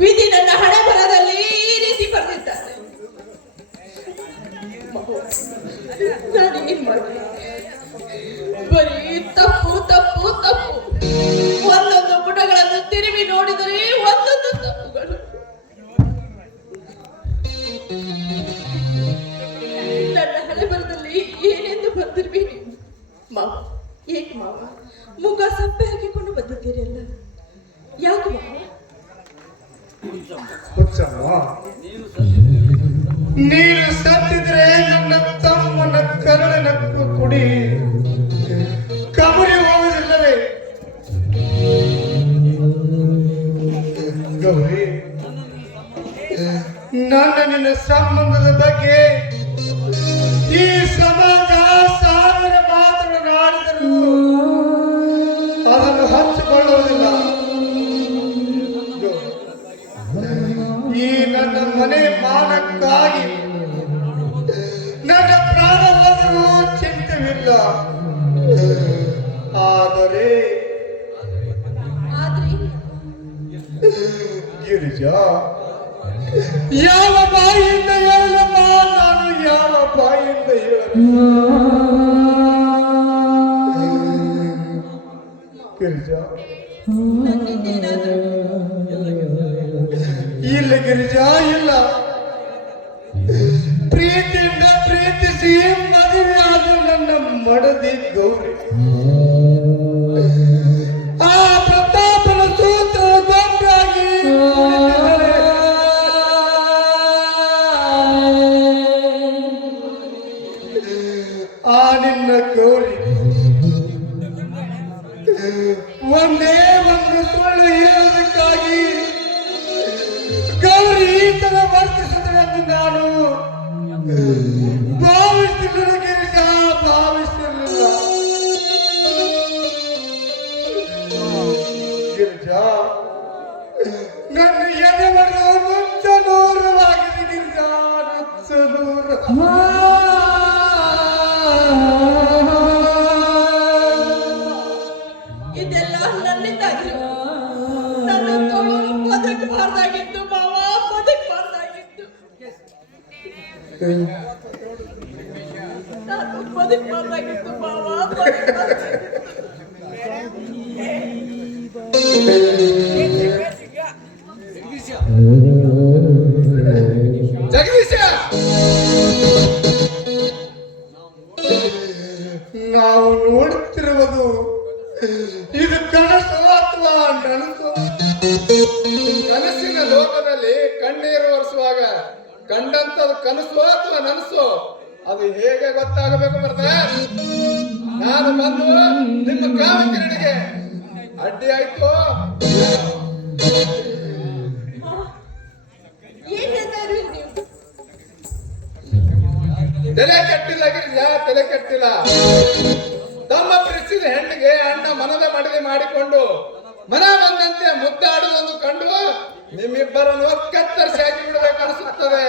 ವಿಧಿ ನನ್ನ ಹಣೆ ಬರದಲ್ಲಿ ಈ ರೀತಿ ಬರೆದಿದ್ದಾರೆ. ನಾನೇನ್ ಮಾಡಿ ಬರೀ ತಪ್ಪು ತಪ್ಪು ತಪ್ಪು. ಒಂದೊಂದು ಪುಟಗಳನ್ನು ತಿರುವಿ ನೋಡಿದರೆ ಒಂದೊಂದು ತಪ್ಪುಗಳು. ನನ್ನ ಹಣೆ ಬರದಲ್ಲಿ ಏನೆಂದು ಬಂದಿರ್ಬೇಕು ಮಾವ? ಏಕೆ ಮಾವ ಮುಖ ಸಪ್ಪೆ ಹಾಕಿಕೊಂಡು ಬಂದಿದ್ದೀರಿ ಅಲ್ಲ? ಯಾಕೆ ಮಾವ? ನೀನು ಸತ್ತಿದ್ರೆ ನನ್ನ ತಮ್ಮನ ಕರುಳನಕ್ಕು ಕುಡಿ ಕಬರಿ ಹೋಗುವುದಿಲ್ಲವೇ? ಗೌರಿ, ನನ್ನ ನಿನ್ನ ಸಂಬಂಧದ ಬಗ್ಗೆ ಈ ಸಮಾಜ ಸಾವಿರ ಮಾತುಗಳನ್ನು ಆಡಿದರೂ ಅದನ್ನು ಹಂಚಿಕೊಳ್ಳುವುದಿಲ್ಲ. ಈ ನನ್ನ ಮನೆ ಮಾನಕ್ಕಾಗಿ ನನ್ನ ಪ್ರಾಣವಾದರೂ ಚಿಂತೆವಿಲ್ಲ. ಆದರೆ ಗಿರಿಜಾ, ಯಾವ ಬಾಯಿಯಿಂದ ಹೇಳಮ್ಮ? ನಾನು ಯಾವ ಬಾಯಿಯಿಂದ ಹೇಳಲ್ಲ? ಗಿರಿಜಾ, ಇಲ್ಲ ಗಿರಿಜಾ, ಇಲ್ಲ. ಪ್ರೀತಿಯಿಂದ ಪ್ರೀತಿಸಿ ಮದುವೆಯಾದ ನನ್ನ ಮಡದಿ ಗೌರಿ ಆ ಪ್ರತಾಪನ ಸೂತ್ರ ಗೊಂಬೆಯಾಗಿ ಆ ನಿನ್ನ ಗೌರಿ ಒಂದೇ ಒಂದು ಸುಳ್ಳು ಹೇಳೋದಕ್ಕಾಗಿ ಗೌರಿ ಈ ತರ ವರ್ತಿಸಿದಳೆಂದು ನಾನು ಭಾವಿಸಿರಲಿಲ್ಲ ಗಿರಿಜಾ, ಭಾವಿಸಿರಲಿಲ್ಲ. ಗಿರಿಜಾ, ನನ್ನ ಎದೆ ಬರೆದು ನುಚ್ಚ ನೂರವಾಗಿದೆ ಗಿರಿಜಾ, ನುಚ್ಚ ನೂರ. ಇದೆಲ್ಲ ನನ್ನಿಂದಾಗಿ ನನ್ನ ತೋಳು ಬದುಕಬಾರ್ದಾಗಿತ್ತು ಮಾವ, ಬದುಕಬಾರ್ದಾಗಿತ್ತು. ನಾನು ಬದುಕಬಾರ್ದಾಗಿತ್ತು ಮಾವ, ಜಗದೀಶ, ನಾವು ನೋಡುತ್ತಿರುವುದು ಇದು ಕನಸು ಅಥವಾ ನನಸು? ಕನಸಿನ ಲೋಕದಲ್ಲಿ ಕಣ್ಣೀರು ಒರೆಸುವಾಗ ಕಂಡಂತದ್ದು ಕನಸು ಅಥವಾ ನನಸು ಅದು ಹೇಗೆ ಗೊತ್ತಾಗಬೇಕು ಬ್ರದರ್? ನಾನು ಬಂದು ನಿಮ್ಮ ಕಾಮಕಿರಣಿಗೆ ಅಡ್ಡಿ ಆಯ್ತು. ತಲೆ ಕೆಟ್ಟಿಲ್ಲ ಗಿರಿಜಾ, ತಲೆ ಕೆಟ್ಟಿಲ್ಲ. ತಮ್ಮ ಪ್ರೀತಿಸಿದ ಹೆಣ್ಣಿಗೆ ಅಣ್ಣ ಮನದ ಮಡದಿ ಮಾಡಿಕೊಂಡು ಮನ ಬಂದಂತೆ ಮುದ್ದಾಡುವುದನ್ನು ಕಂಡು ನಿಮ್ಮಿಬ್ಬರನ್ನು ಕತ್ತರಿಸಿ ಹಾಕಿ ಬಿಡಬೇಕು ಅನಿಸುತ್ತದೆ.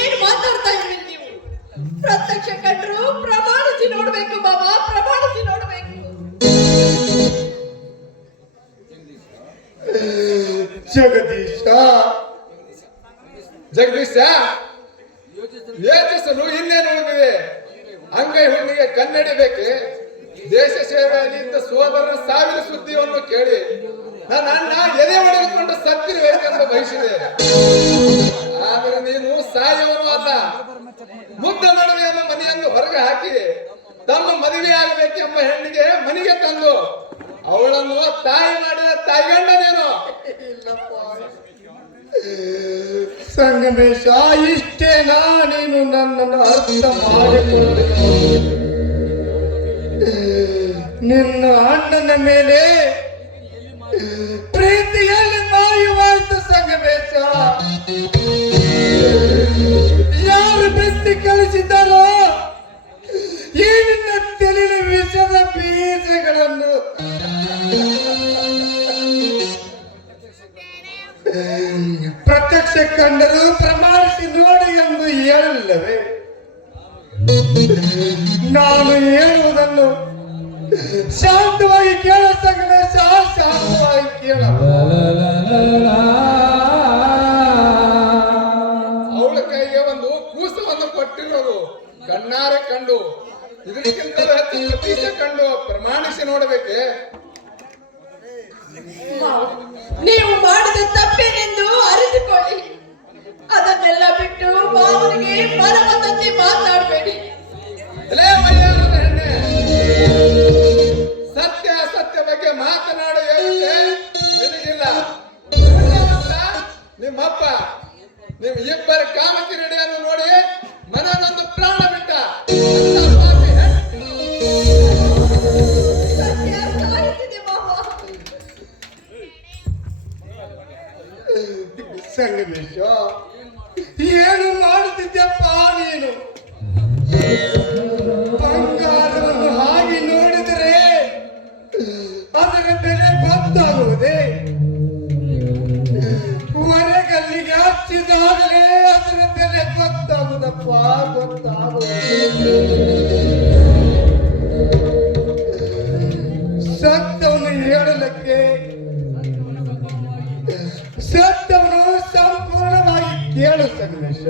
ಏನ್ ಮಾತಾಡ್ತಾ ಇದ್ರಿ ನೀವು? ಪ್ರತ್ಯಕ್ಷ ಕಂಡ್ರು ಪ್ರಮಾಣಿಸಿ ನೋಡ್ಬೇಕು ಬಾಬಾ, ಪ್ರಮಾಣಿಸಿ ನೋಡ್ಬೇಕು. ಜಗದೀಶ, ಜಗದೀಶ, ಯೋಚಿಸಲು ಇನ್ನೇನು ಉಳಿದಿದೆ? ಅಂಗೈ ಹುಣ್ಣಿಗೆ ಕನ್ನಡಿಬೇಕೆ? ದೇಶ ಸೇವೆಯಲ್ಲಿ ಇದ್ದ ಸೋದರರ ಸಾವಿನ ಸುದ್ದಿಯನ್ನು ಕೇಳಿ ನನ್ನ ಅಣ್ಣ ಎದೆ ಒಡೆದುಕೊಂಡು ಸತ್ತಿರಬೇಕೆಂದು ಬಯಸಿದೆ. ಆದರೆ ನೀನು ಸಾಯವನು ಅಲ್ಲ. ಮುದ್ದ ಮದುವೆಯನ್ನು ಮನೆಯನ್ನು ಹೊರಗೆ ಹಾಕಿ ತಮ್ಮ ಮದುವೆ ಆಗಬೇಕೆಂಬ ಹೆಣ್ಣಿಗೆ ಮನೆಗೆ ತಂದು ಅವಳನ್ನು ತಾಯಿ ಮಾಡಿದ ತಾಯಿಗಂಡನೇನು? ಸಂಗಮೇಶ, ಇಷ್ಟೇನಾ ನೀನು ನನ್ನನ್ನು ಅರ್ಥ ಮಾಡಿಕೊಂಡೆ? ನಿನ್ನ ಅಣ್ಣನ ಮೇಲೆ ಪ್ರೀತಿಯಲ್ಲಿ ಮಾಯವಾಯಿತು ಸಂಗಮೇಶ. ಯಾರು ಬೆತ್ತಿ ಕಳಿಸಿದ್ದಾರೋ ಈ ನಿನ್ನ ತೆಲಿನ ವಿಷದ ಬೀಜಗಳನ್ನು ಪ್ರತ್ಯಕ್ಷ ಕಂಡರೂ ಪ್ರಮಾಣಿಸಿ ನೋಡಿ ಎಂದು ಹೇಳಲಿಲ್ಲವೇ? ನಾನು ಹೇಳುವುದನ್ನು ಶಾಂತವಾಗಿ ಕೇಳ ಸಂಗಮೇಶ, ಶಾಂತವಾಗಿ ಕೇಳ. ಅವಳ ಕೈಗೆ ಒಂದು ಕೂಸವನ್ನು ಕೊಟ್ಟಿರೋದು ಕಣ್ಣಾರೆ ಕಂಡು, ಇದಕ್ಕಿಂತ ಹೆಚ್ಚು ಪ್ರತೀಕ್ಷ ಕಂಡು ಪ್ರಮಾಣಿಸಿ ನೋಡಬೇಕೆ? ಮಾವ, ನೀವು ಮಾಡಿದ ತಪ್ಪೇನೆಂದು ಅರಿತುಕೊಳ್ಳಿ. ಅದನ್ನೆಲ್ಲ ಬಿಟ್ಟು ಮಾವನಿಗೆ ಮನವಂತೆ ಮಾತಾಡಬೇಡಿ. ಹೆಣ್ಣೆ, ಸತ್ಯ ಅಸತ್ಯ ಬಗ್ಗೆ ಮಾತನಾಡೋ ಯೋಗ್ಯತೆ ನಿನಗಿಲ್ಲ. ನಿಮ್ಮಪ್ಪ ನಿಮ್ ಇಬ್ಬರ ಕಾಮಕಿರಡಿಯನ್ನು ನೋಡಿ ಮನನೊಂದು ಪ್ರಾಣ ಬಿಟ್ಟ. ಸತ್ಯ ಸಾಯುತ್ತಿದೆ ಮಾವ. ಸಂಗಮೇಶ, ಏನು ಮಾಡುತ್ತಿದ್ದಪ್ಪ ನೀನು? ಬಂಗಾರವನ್ನು ಹಾಗೆ ನೋಡಿದರೆ ಅದರ ಬೆಲೆ ಗೊತ್ತಾಗುವುದೇ? ಹೊರಗಲ್ಲಿಗೆ ಹಚ್ಚಿದಾಗಲೇ ಅದರ ಬೆಲೆ ಗೊತ್ತಾಗುದಪ್ಪ, ಗೊತ್ತಾಗುವುದು. ಸತ್ಯವನ್ನು ಹೇಳಲಿಕ್ಕೆ ಸತ್ಯವನ್ನು ಸಂಪೂರ್ಣವಾಗಿ ಕೇಳು ಸಂಗಮೇಶ.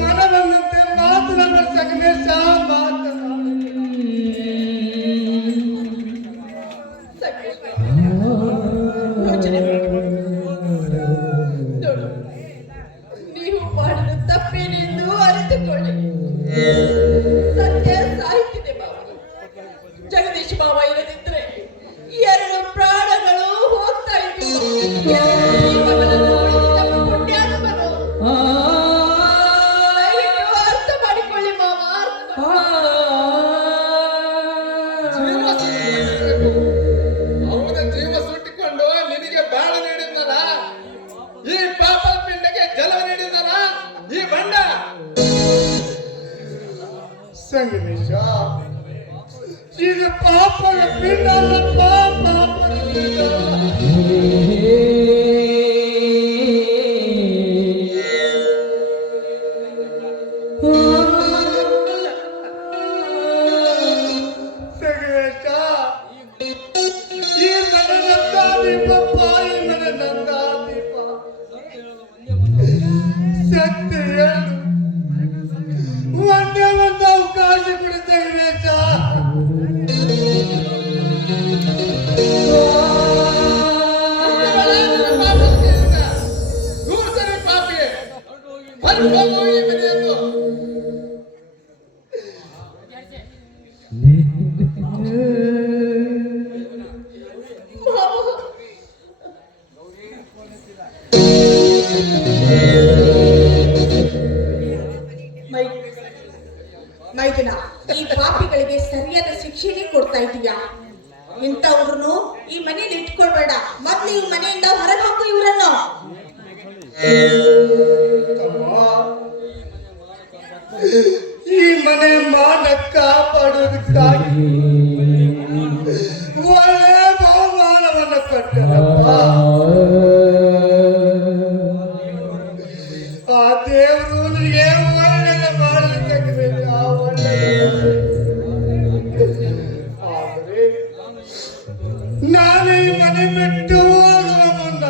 ಮನಬಂದಂತೆ ಮಾತನಾಡ ಸಂಗಮೇಶ, ಯೋಚನೆ ನೋಡು, ನೀವು ಮಾಡಿದ ತಪ್ಪೇನೆಂದು ಅರಿತುಕೊಳ್ಳಿ. ಸತ್ಯ ಸಾಯುತ್ತಿದೆ ಮಾವ. ಜಗದೀಶ್ ಮಾವ ಇರದಿದ್ರೆ 2 ಪ್ರಾಣಗಳು ಹೋಗ್ತಾ ಇದ್ವು. ಅರ್ಥ ಮಾಡಿಕೊಳ್ಳಿ ಮಾವ. ಅವನ ಜೀವ ಸುಟ್ಟಿಕೊಂಡು ನಿನಗೆ ಬಾಳ ನೀಡಿದ್ದನ, ಈ ಪಾಪ ಪಿಂಡಕ್ಕೆ ಜಲ ನೀಡಿದ್ದನ ಈ ಬಂಡ. ಸಂಗಮೇಶ, ಇದು ಪಾಪದ ಪಿಂಡ ಅಲ್ಲಪ್ಪ, ಪಾಪದ ಪಿಂಡ. ಸಂಗಮೇಶ, ಈ ನನ್ನ ನಂದಾದೀಪಪ್ಪ, ಈ ನನ್ನ ನಂದಾದೀಪ. ಸತ್ಯ ಹೇಳು, ಒಂದೇ ಒಂದು ಅವಕಾಶ ಕೊಡು ಸಂಗಮೇಶ. ದೂಸರಿ ಪಾಪಿ ಹೊರಟೋಗು ಈ ಮನೆಯನ್ನು. ಮೈದುನ, ಈ ಪಾಪಿಗಳಿಗೆ ಸರಿಯಾದ ಶಿಕ್ಷೆನೇ ಕೊಡ್ತಾ ಇದೀಯಾ? ಇಂಥವ್ರನ್ನು ಈ ಮನೇಲಿ ಇಟ್ಕೊಳ್ಬೇಡ. ಮೊದ್ಲು ಈ ಮನೆಯಿಂದ ಹೊರಗೆ ಹಾಕು ಇವರನ್ನು. ಈ ಮನೆ ಮಾನ ಕಾಪಾಡುವುದಕ್ಕಾಗಿ ಒಳ್ಳೆ ಬಹುಮಾನವನ್ನು ಕೊಟ್ಟರಪ್ಪ. ಆ ದೇವರು ನಿನಗೆ ಒಳ್ಳೆಯ ಮಾಡಲಿಕ್ಕೆ ಆದರೆ ನಾನು ಈ ಮನೆ ಬಿಟ್ಟು ಹೋಗುವ ಮುನ್ನ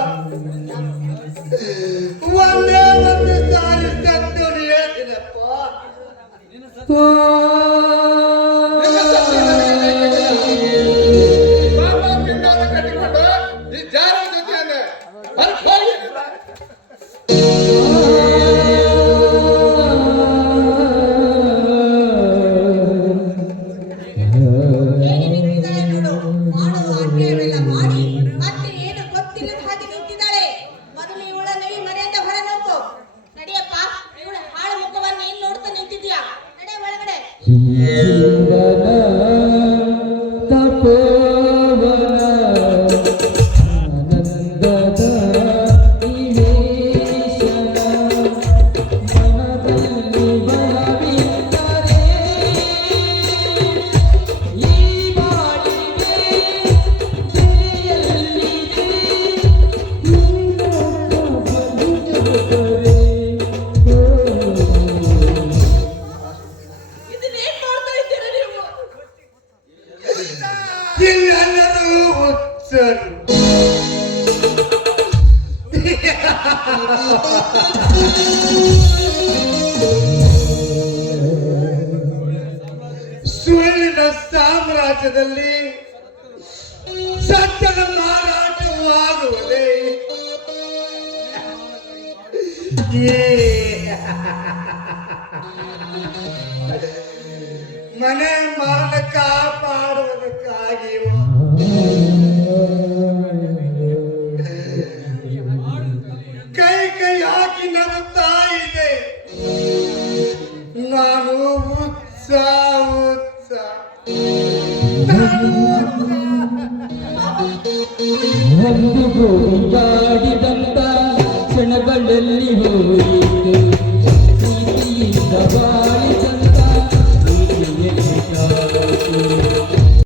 ಒಂದೇ ಒಂದು ಸಾರಿ ಸತ್ತವನು ಹೇಳ್ತೀನಪ್ಪ. ನಿನ್ನ ಸತ್ಯ ನನಗೆ ಇಲ್ಲೆಲ್ಲರೂ ಹುಚ್ಚರು. ಸುಳ್ಳಿನ ಸಾಮ್ರಾಜ್ಯದಲ್ಲಿ ಸತ್ಯದ ಮಾರಾಟವಾಗುವುದೇ ಮನೆ ಮಾನ ಕಾಪಾಡುವುದಕ್ಕಾಗಿಯೂ ಕೈ ಹಾಕಿ ನಗುತ್ತಾ ಇದೆ. ನಾನು ಹುಚ್ಚ ಹುಚ್ಚ ಒಂದು ಗೋಳಿಗಾಡಿದಂತ ಕ್ಷಣಗಳಲ್ಲಿ ಹೋಗಿ